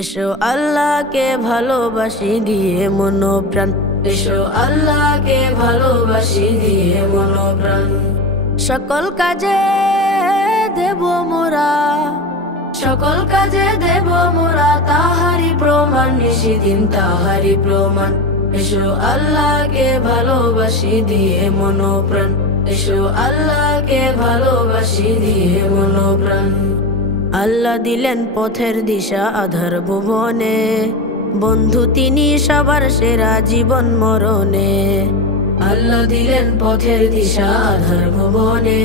এসো আল্লাহকে ভালোবাসি দিয়ে মনোপ্রাণ, এসো আল্লাহকে ভালোবাসি দিয়ে মনোপ্রাণ। সকল কাজে দেব মোরা, সকল কাজে দেব মোরা তাহারি প্রমাণ, নিশিদিন তাহারি প্রমাণ। এসো আল্লাহকে ভালোবাসি দিয়ে মনোপ্রাণ, এসো আল্লাহকে ভালোবাসি দিয়ে মনোপ্রাণ। আল্লাহ দিলেন পথের দিশা আধার ভুবনে, বন্ধু তিনি সবার সেরা জীবন মরণে। আল্লাহ দিলেন পথের দিশা আধার ভুবনে,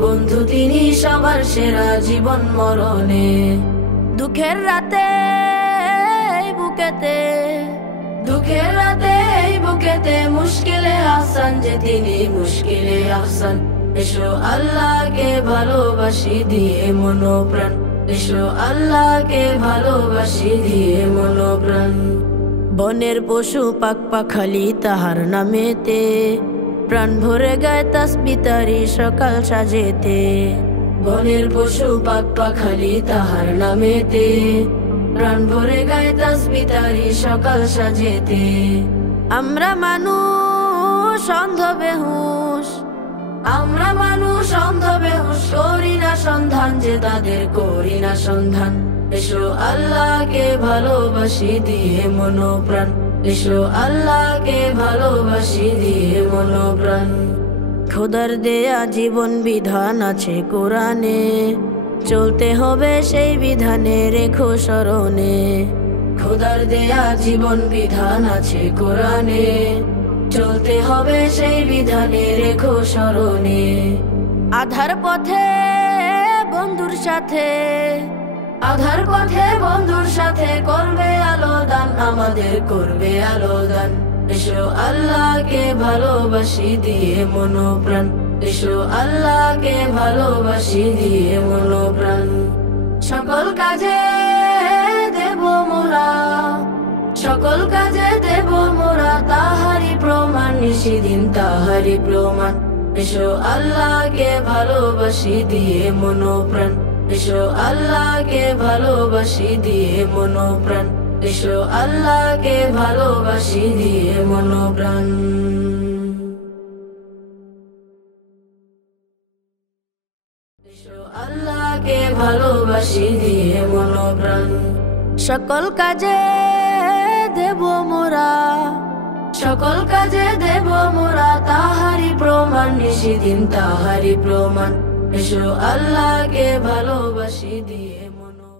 বন্ধু তিনি সবার সেরা জীবন মরণে। দুঃখের রাতে এই বুকেতে, দুঃখের রাতে এই বুকেতে মুশকিলে আসান যে তিনি মুশকিলে আসান। এসো আল্লাহকে ভালোবাসি দিয়ে মনোপ্রাণ, এসো আল্লাহকে ভালোবাসি দিয়ে মনোপ্রাণ। বনের পশু পাক পাখালি তাহার নামেতে, প্রাণ ভরে গায় তাসবিহ তারি সকাল সাজেতে। বনের পশু পাক পাখালি তাহার নামেতে, প্রাণ ভরে গায় তাসবিহ তারি সকাল সাজেতে। আমরা মানুষ অন্ধ বেহুশ, আমরা মানুষ অন্ধ বেহুশ, করি না সন্ধান যে তাদের করি না সন্ধান। এসো আল্লাহকে ভালোবাসি দিয়ে মনোপ্রাণ, এসো আল্লাহকে ভালোবাসি দিয়ে মনোপ্রাণ। খোদার দেয়া জীবন বিধান আছে কোরআনে, চলতে হবে সেই বিধানে রেখো স্মরণে। খোদার দেয়া জীবন বিধান আছে কোরআনে, চলতে হবে সেই বিধানে রেখো স্মরণে। আধার পথে বন্ধুর সাথে, আধার পথে বন্ধুর সাথে করবে আলো দান, আমাদের করবে আলো দান। এসো আল্লাহকে ভালোবাসি দিয়ে মনোপ্রাণ, এসো আল্লাহকে ভালোবাসি দিয়ে মনোপ্রাণ। সকল কাজে দেব মোরা, সকল কাজে দেব মোরা তাহারি প্রমাণ, নিশিদিন তাহারি প্রমাণ। এসো আল্লাহকে ভালোবাসি দিয়ে মনোপ্রাণ, এসো আল্লাহকে ভালোবাসি দিয়ে মনোপ্রাণ, এসো আল্লাহকে ভালোবাসি দিয়ে মনোপ্রাণ। এসো আল্লাহকে ভালোবাসি দিয়ে মনোপ্রাণ। সকল কাজে দেব মোরা, সকল কাজে দেব মোরা তাহারি প্রমাণ, নিশিদিন তাহারি প্রমাণ। এসো আল্লাহকে ভালোবাসি দিয়ে মনোপ্রাণ।